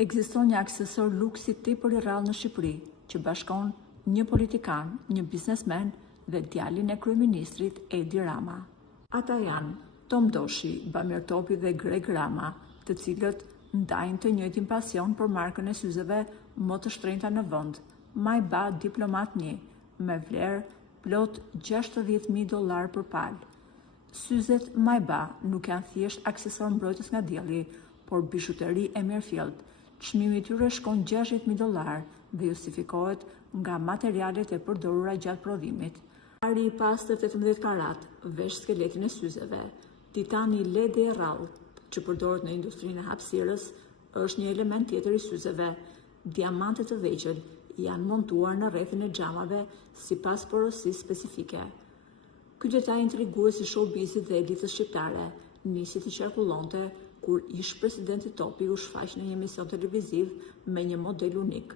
Ekziston një aksesor luksi tepër i rrallë në Shqipëri, që bashkon një politikan, një biznesmen dhe djalin e kryeministrit Edi Rama. Ata janë Tom Doshi, Bamir Topi dhe Greg Rama, të cilët ndajnë të njëjtin pasion për markën e syzeve më të shtrenjta në vend. Majba, diplomat 1, me vlerë plot $60.000 për palë. Syzet Majba nuk janë thjesht aksesor mbrojtës nga dielli, por bishuteri e mirëfillt. Çmimi i tyre shkon $60.000 dhe justifikohet nga materialet e përdorura gjatë prodhimit. Ari i pastër 18 karat, vesh skeletin e syzeve. Titani i ledi e rrallë, që përdoret në industrinë e hapësirës, është një element tjetër i syzeve. Diamantet të vegjël janë montuar në rrethin e xhamave sipas porosisë specifike. Ky detaj intrigues i showbizit dhe elitës shqiptare nisi të qarkullonte kur ish presidenti Topi u shfaq në një emision televiziv me një model unik.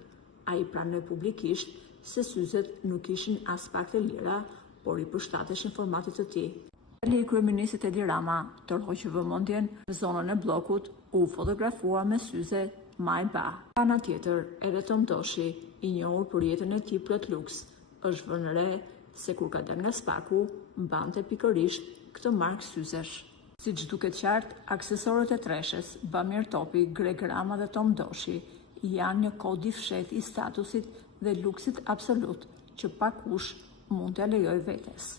Ai pranoi publikisht se syzet nuk ishin as pak të lira, por i përshtateshin formatit të tij. Djali i kryeministit Edi Rama tërhoqi vëmendjen në zonën e bllokut, u fotografua me syze Majba. Ana tjetër, edhe Tom Doshi, i njohur për jetën e tij plot luks, është vënë re se kur ka dalë nga spaku, mbante pikërisht këtë markë syzesh. Siç duket qartë, aksesorët e treshes, Bamir Topi, Greg Rama dhe Tom Doshi, janë një kod i fshehtë i statusit dhe luksit absolut që pakush mund t'ia lejojë vetes.